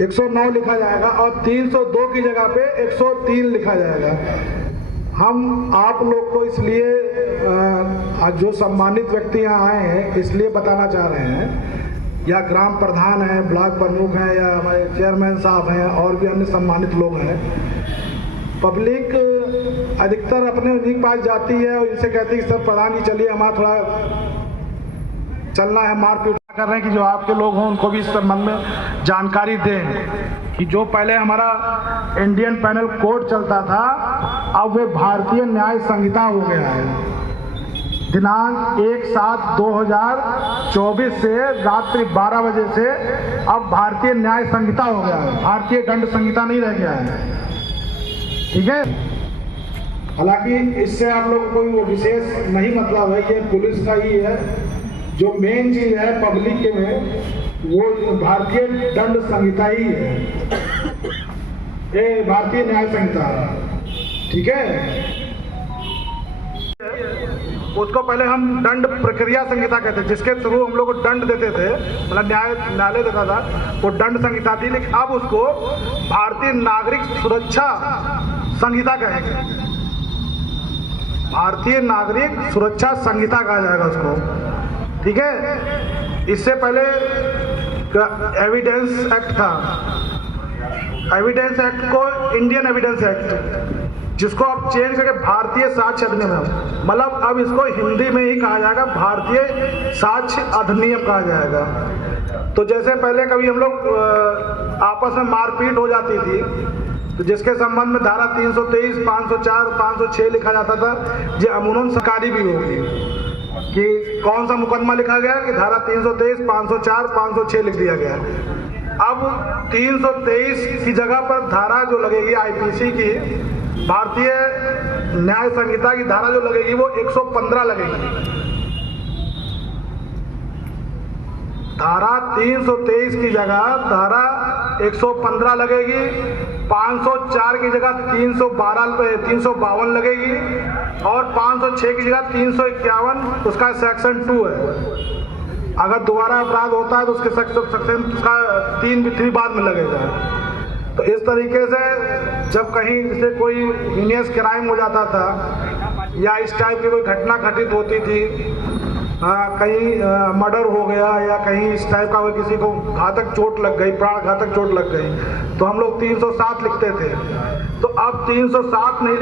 109 लिखा जाएगा और 302 की जगह पे 103 लिखा जाएगा। हम आप लोग को इसलिए जो सम्मानित व्यक्ति यहाँ आए हैं इसलिए बताना चाह रहे हैं, या ग्राम प्रधान हैं, ब्लॉक प्रमुख हैं, या हमारे चेयरमैन साहब हैं और भी अन्य सम्मानित लोग हैं। पब्लिक अधिकतर अपने उन्हीं के पास जाती है और इनसे कहती है कि सर प्रधान जी चलिए हमारा थोड़ा चलना है, मारपीट कर रहे हैं कि जो आपके लोग हों उनको भी इस संबंध में जानकारी दें कि जो पहले हमारा इंडियन पैनल कोड चलता था अब वे भारतीय न्याय संहिता हो गया है। दिनांक 1/7/2024 से रात्रि 12 बजे से अब भारतीय न्याय संहिता हो गया है, भारतीय दंड संहिता नहीं रह गया है। ठीक है, हालांकि इससे आप लोग को कोई विशेष नहीं मतलब है, ये पुलिस का ही है। जो मेन चीज है पब्लिक के में वो भारतीय दंड संहिता ही है, ये भारतीय न्याय संहिता। ठीक है, उसको पहले हम दंड प्रक्रिया संहिता कहते थे, जिसके थ्रू हम लोग को दंड देते थे, मतलब न्यायालय देता था, वो दंड संहिता थी। लेकिन अब उसको भारतीय नागरिक सुरक्षा संहिता कहेंगे, भारतीय नागरिक सुरक्षा संहिता कहा जाएगा उसको। ठीक है, इससे पहले एविडेंस एक्ट था, एविडेंस एक्ट को इंडियन एविडेंस एक्ट, जिसको अब चेंज करके भारतीय साक्ष्य अधिनियम, मतलब अब इसको हिंदी में ही कहा जाएगा भारतीय साक्ष्य अधिनियम कहा जाएगा। तो जैसे पहले कभी हम लोग आपस में मारपीट हो जाती थी तो जिसके संबंध में धारा 323, 504, 506 लिखा जाता था, जो अमूमन सरकारी भी होगी कि कौन सा मुकदमा लिखा गया कि धारा 323, 504, 506 लिख दिया गया। अब 323 की जगह पर धारा जो लगेगी आईपीसी की, भारतीय न्याय संहिता की धारा जो लगेगी वो 115 लगेगी। धारा 323 की जगह धारा 115 लगेगी, 504 की जगह 352 लगेगी और 506 की जगह 351 उसका सेक्शन 2 है। अगर दोबारा अपराध होता है तो उसके सेक्शन उसका 3 बाद में लगेगा। तो इस तरीके से जब कहीं जैसे कोई हीनियस क्राइम हो जाता था या इस टाइप की कोई घटना घटित होती थी, कहीं मर्डर हो गया या कहीं इस टाइप का किसी को घातक चोट लग गई, प्राण घातक चोट लग गई, तो हम लोग 307 लिखते थे। तो अब 307 नहीं